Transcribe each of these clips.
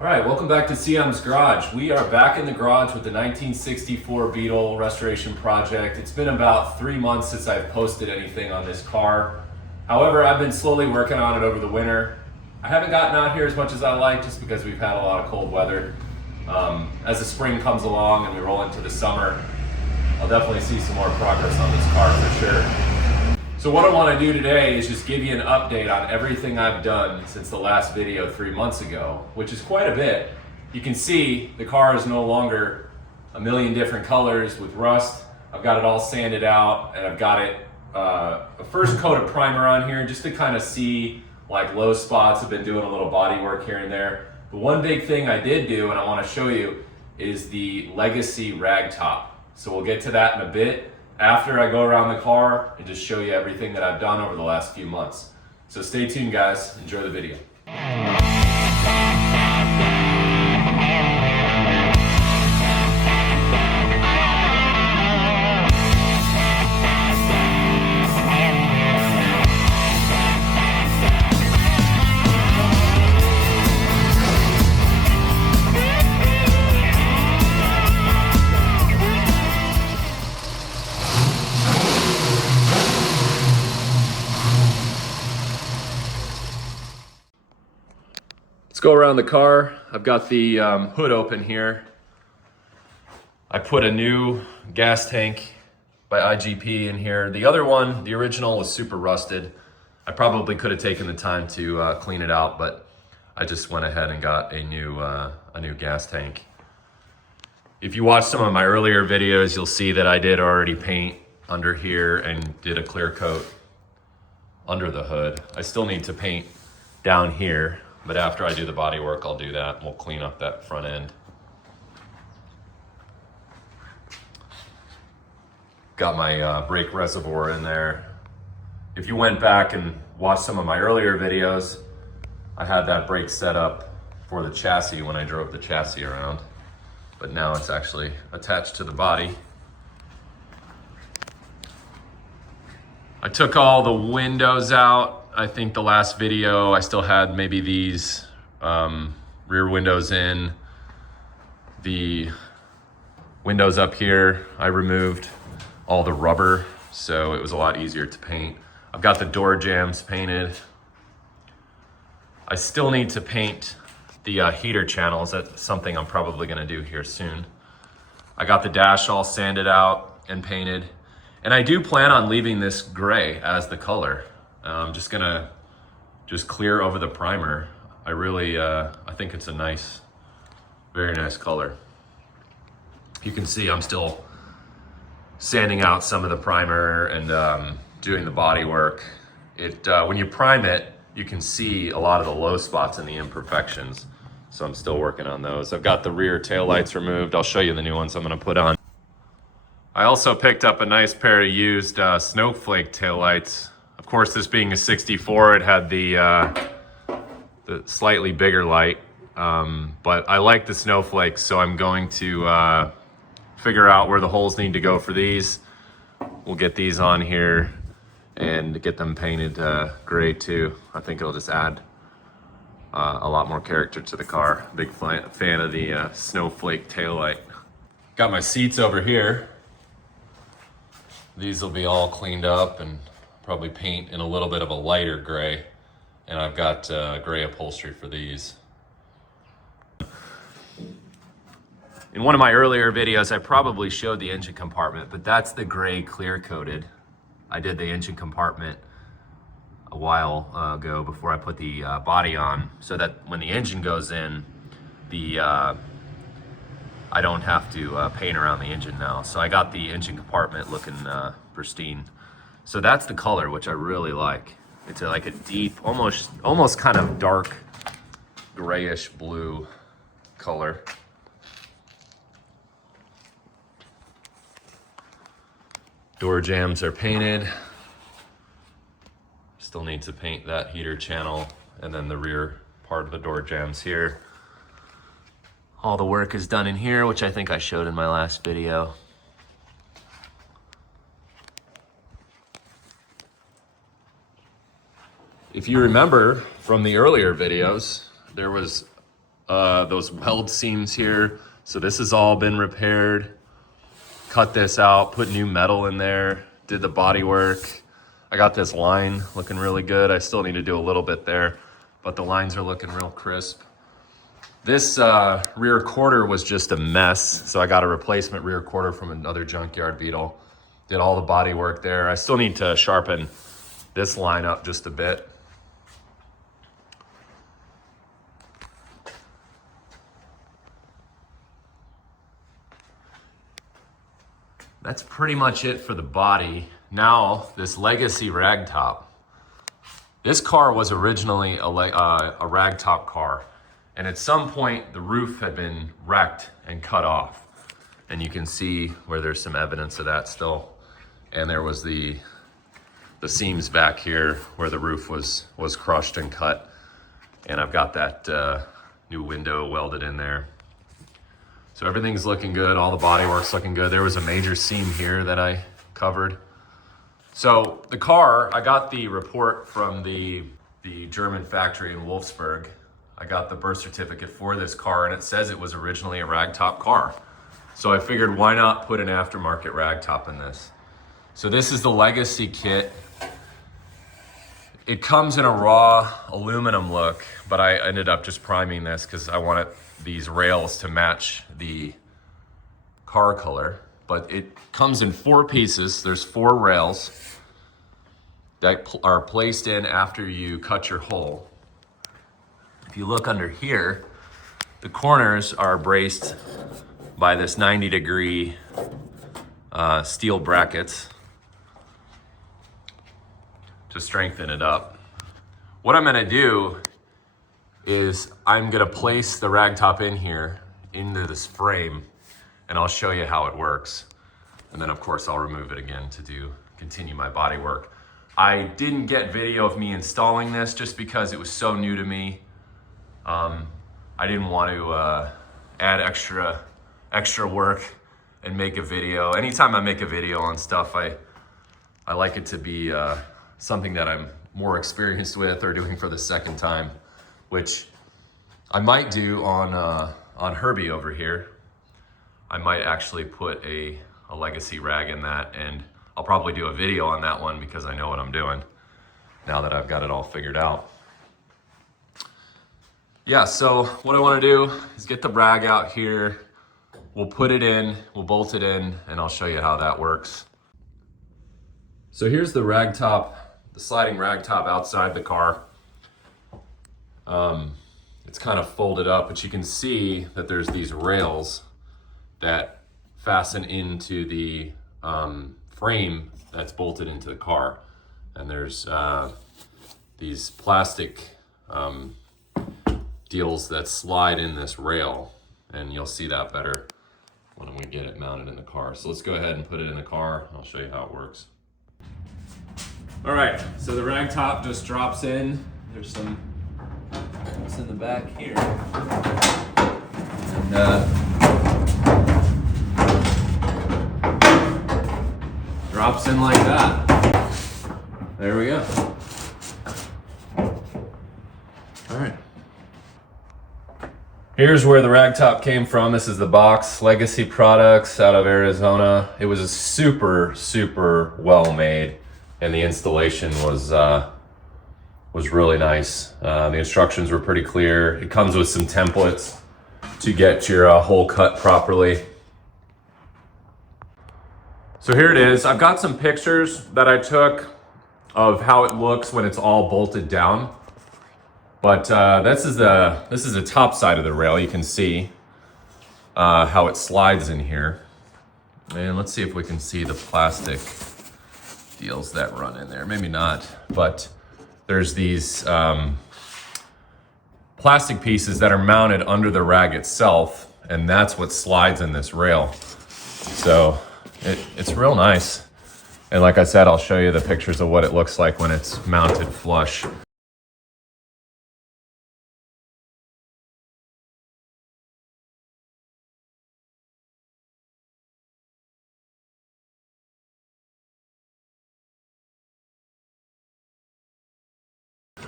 All right, welcome back to CM's Garage. We are back in the garage with the 1964 Beetle restoration project. It's been about 3 months since I've posted anything on this car. However, I've been slowly working on it over the winter. I haven't gotten out here as much as I like just because we've had a lot of cold weather. As the spring comes along and we roll into the summer, I'll definitely see some more progress on this car for sure. So what I want to do today is just give you an update on everything I've done since the last video 3 months ago, which is quite a bit. You can see the car is no longer a million different colors with rust. I've got it all sanded out and I've got it a first coat of primer on here just to kind of see like low spots. I've been doing a little body work here and there. But one big thing I did do and I want to show you is the Legacy Ragtop. So we'll get to that in a bit after I go around the car and just show you everything that I've done over the last few months. So stay tuned, guys. Enjoy the video. Let's go around the car. I've got the hood open here. I put a new gas tank by IGP in here. The other one, the original, was super rusted. I probably could have taken the time to clean it out, but I just went ahead and got a new gas tank. If you watch some of my earlier videos, you'll see that I did already paint under here and did a clear coat under the hood. I still need to paint down here, but after I do the body work, I'll do that and we'll clean up that front end. Got my brake reservoir in there. If you went back and watched some of my earlier videos, I had that brake set up for the chassis when I drove the chassis around, but now it's actually attached to the body. I took all the windows out. I think the last video I still had maybe these rear windows in. The windows up here, I removed all the rubber, so it was a lot easier to paint. I've got the door jambs painted. I still need to paint the heater channels. That's something I'm probably gonna do here soon. I got the dash all sanded out and painted. And I do plan on leaving this gray as the color. I'm just gonna clear over the primer. I really, I think it's a nice, very nice color. You can see I'm still sanding out some of the primer and doing the body work. When you prime it, you can see a lot of the low spots and the imperfections. So I'm still working on those. I've got the rear taillights removed. I'll show you the new ones I'm gonna put on. I also picked up a nice pair of used snowflake taillights. Of course, this being a 64, it had the slightly bigger light, but I like the snowflakes, so I'm going to figure out where the holes need to go for these. We'll get these on here and get them painted gray too. I think it'll just add a lot more character to the car. Big fan of the snowflake taillight. Got my seats over here. These will be all cleaned up and probably paint in a little bit of a lighter gray. And I've got gray upholstery for these. In one of my earlier videos, I probably showed the engine compartment, but that's the gray clear coated. I did the engine compartment a while ago before I put the body on, so that when the engine goes in, I don't have to paint around the engine now. So I got the engine compartment looking pristine. So that's the color, which I really like. It's like a deep, almost kind of dark grayish blue color. Door jambs are painted. Still need to paint that heater channel and then the rear part of the door jambs here. All the work is done in here, which I think I showed in my last video. If you remember from the earlier videos, there was those weld seams here. So this has all been repaired. Cut this out, put new metal in there, did the body work. I got this line looking really good. I still need to do a little bit there, but the lines are looking real crisp. This rear quarter was just a mess, so I got a replacement rear quarter from another junkyard Beetle. Did all the body work there. I still need to sharpen this line up just a bit. That's pretty much it for the body. Now, this Legacy Ragtop. This car was originally a Ragtop car, and at some point the roof had been wrecked and cut off. And you can see where there's some evidence of that still. And there was the seams back here where the roof was crushed and cut. And I've got that new window welded in there. So everything's looking good, all the body work's looking good. There was a major seam here that I covered. So the car, I got the report from the German factory in Wolfsburg. I got the birth certificate for this car, and it says it was originally a Ragtop car. So I figured, why not put an aftermarket Ragtop in this? So this is the Legacy kit. It comes in a raw aluminum look, but I ended up just priming this because I wanted these rails to match the car color. But it comes in 4 pieces. There's 4 rails that are placed in after you cut your hole. If you look under here, the corners are braced by this 90-degree steel brackets to strengthen it up. What I'm gonna do is I'm gonna place the Ragtop in here into this frame, and I'll show you how it works. And then of course I'll remove it again to continue my body work. I didn't get video of me installing this just because it was so new to me. I didn't want to add extra work and make a video. Anytime I make a video on stuff, I like it to be something that I'm more experienced with or doing for the second time, which I might do on Herbie over here. I might actually put a Legacy rag in that, and I'll probably do a video on that one because I know what I'm doing now that I've got it all figured out. Yeah, so what I want to do is get the rag out here. We'll put it in, we'll bolt it in, and I'll show you how that works. So here's the Ragtop, the sliding Ragtop outside the car. It's kind of folded up, but you can see that there's these rails that fasten into the frame that's bolted into the car. And there's these plastic deals that slide in this rail, and you'll see that better when we get it mounted in the car. So let's go ahead and put it in the car. I'll show you how it works. All right, so the Ragtop just drops in. There's some in the back here. And drops in like that. There we go. All right. Here's where the Ragtop came from. This is the box, Legacy Products out of Arizona. It was a super well made, and the installation was really nice. The instructions were pretty clear. It comes with some templates to get your hole cut properly. So here it is. I've got some pictures that I took of how it looks when it's all bolted down. But this is the top side of the rail. You can see how it slides in here. And let's see if we can see the plastic deals that run in there. Maybe not, but there's these plastic pieces that are mounted under the rag itself, and that's what slides in this rail. So it's real nice. And like I said, I'll show you the pictures of what it looks like when it's mounted flush.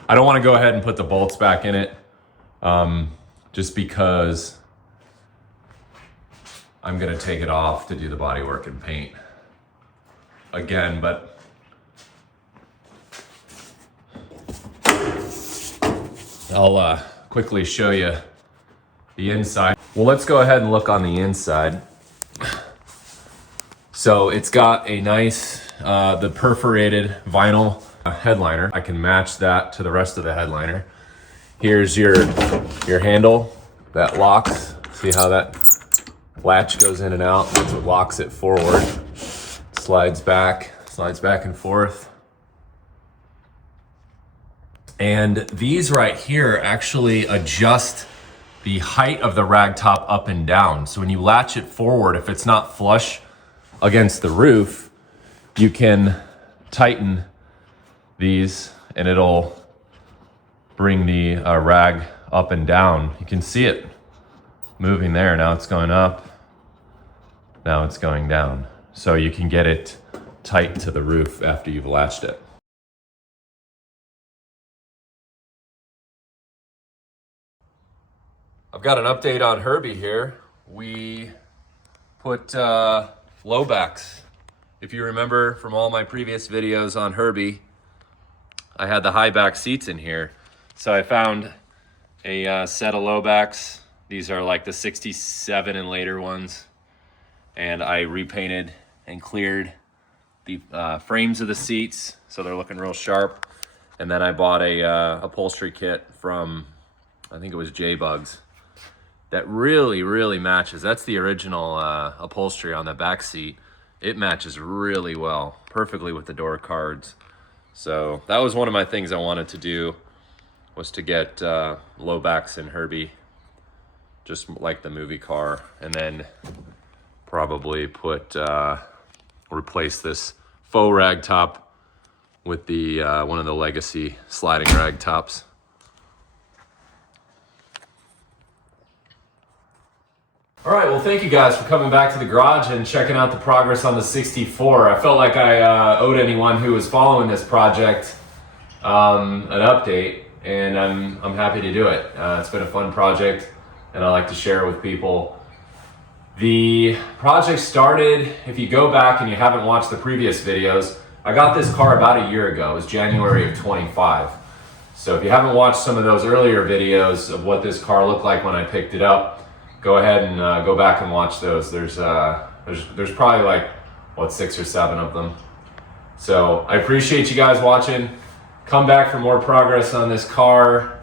I don't want to go ahead and put the bolts back in it. just because I'm gonna take it off to do the body work and paint again, but I'll quickly show you the inside. Well, let's go ahead and look on the inside. So it's got a nice, the perforated vinyl headliner. I can match that to the rest of the headliner. Here's your handle that locks. See how that latch goes in and out? That's what locks it forward. Slides back and forth. And these right here actually adjust the height of the Ragtop up and down. So when you latch it forward, if it's not flush against the roof, you can tighten these and it'll bring the rag up and down. You can see it moving there. Now it's going up, now it's going down. So you can get it tight to the roof after you've latched it. I've got an update on Herbie here. We put low backs. If you remember from all my previous videos on Herbie, I had the high back seats in here. So I found a set of low backs. These are like the 67 and later ones. And I repainted and cleared the frames of the seats so they're looking real sharp. And then I bought a upholstery kit from, I think it was J-Bugs, that really matches. That's the original upholstery on the back seat. It matches really well, perfectly with the door cards. So that was one of my things I wanted to do, was to get low backs in Herbie, just like the movie car, and then probably put replace this faux Ragtop with the one of the legacy sliding Ragtops. All right, well, thank you guys for coming back to the garage and checking out the progress on the 64. I felt like I owed anyone who was following this project an update, and I'm happy to do it. It's been a fun project, and I like to share it with people. The project started, if you go back and you haven't watched the previous videos, I got this car about a year ago. It was January of 25. So if you haven't watched some of those earlier videos of what this car looked like when I picked it up, go ahead and go back and watch those. There's probably like, what, 6 or 7 of them. So I appreciate you guys watching. Come back for more progress on this car.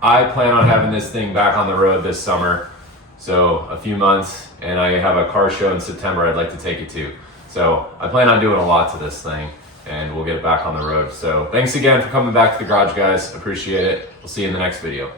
I plan on having this thing back on the road this summer. So a few months, and I have a car show in September I'd like to take it to. So I plan on doing a lot to this thing, and we'll get it back on the road. So thanks again for coming back to the garage, guys. Appreciate it. We'll see you in the next video.